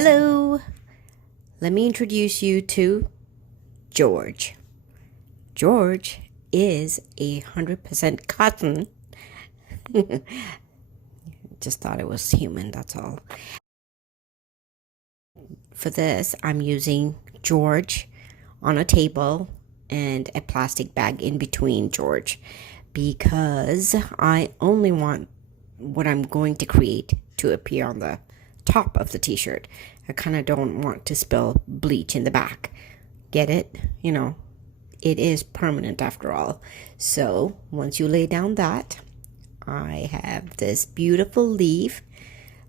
Hello! Let me introduce you to George. George is 100% cotton. Just thought it was human, that's all. For this, I'm using George on a table and a plastic bag in between George because I only want what I'm going to create to appear on the top of the t-shirt. I kind of don't want to spill bleach in the back. Get it? You know, it is permanent after all. So once you lay down that, I have this beautiful leaf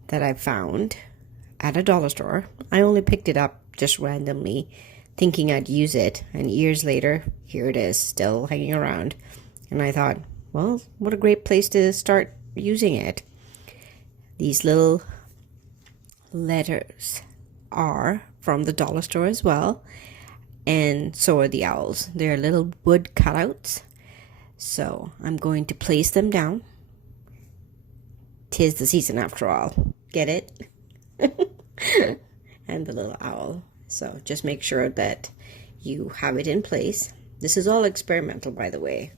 that I found at a dollar store. I only picked it up just randomly, thinking I'd use it, and years later, here it is, still hanging around. And I thought, well, what a great place to start using it. These little letters are from the dollar store as well, and so are the owls. They're little wood cutouts. So I'm going to place them down. 'Tis the season after all. Get it? And the little owl. So just make sure that you have it in place. This is all experimental, by the way.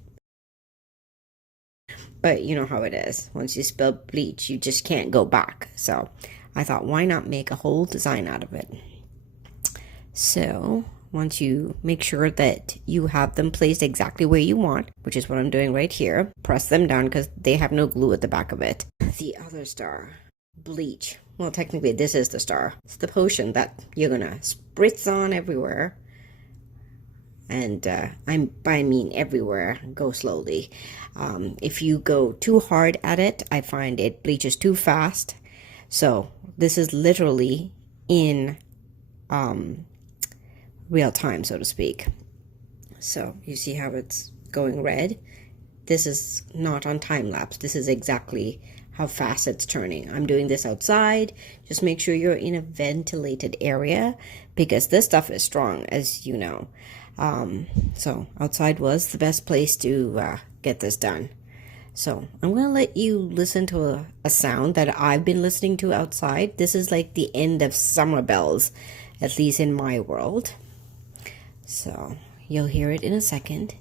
But you know how it is. Once you spill bleach, you just can't go back. So I thought, why not make a whole design out of it? So once you make sure that you have them placed exactly where you want, which is what I'm doing right here, press them down because they have no glue at the back of it. The other star, bleach. Well, technically this is the star. It's the potion that you're gonna spritz on everywhere. And I mean everywhere. Go slowly. If you go too hard at it, I find it bleaches too fast. So this is literally in real time, so to speak. So you see how it's going red? This is not on time lapse. This is exactly how fast it's turning. I'm doing this outside. Just make sure you're in a ventilated area because this stuff is strong, as you know. So outside was the best place to get this done. So I'm going to let you listen to a sound that I've been listening to outside. This is like the end of summer bells, at least in my world. So you'll hear it in a second.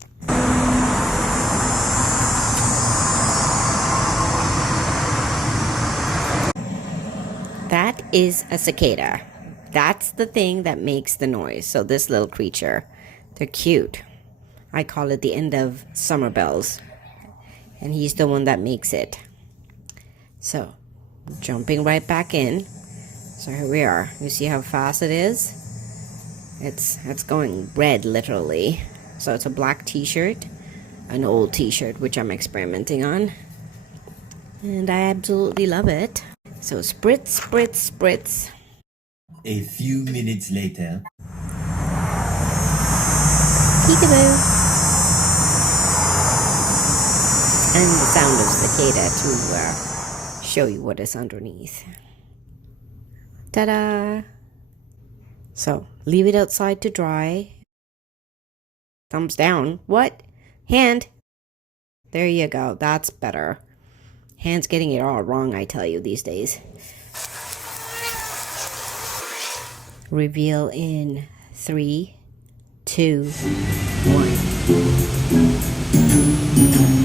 That is a cicada. That's the thing that makes the noise. So this little creature, they're cute. I call it the end of summer bells. And he's the one that makes it. So, jumping right back in. So here we are. You see how fast it is? It's going red, literally. So it's a black t-shirt. An old t-shirt, which I'm experimenting on. And I absolutely love it. So spritz, spritz, spritz. A few minutes later. Peekaboo. And the sound of cicada to show you what is underneath. Ta-da! So, leave it outside to dry. Thumbs down. What? Hand. There you go. That's better. Hand's getting it all wrong, I tell you, these days. Reveal in 3, 2, 1.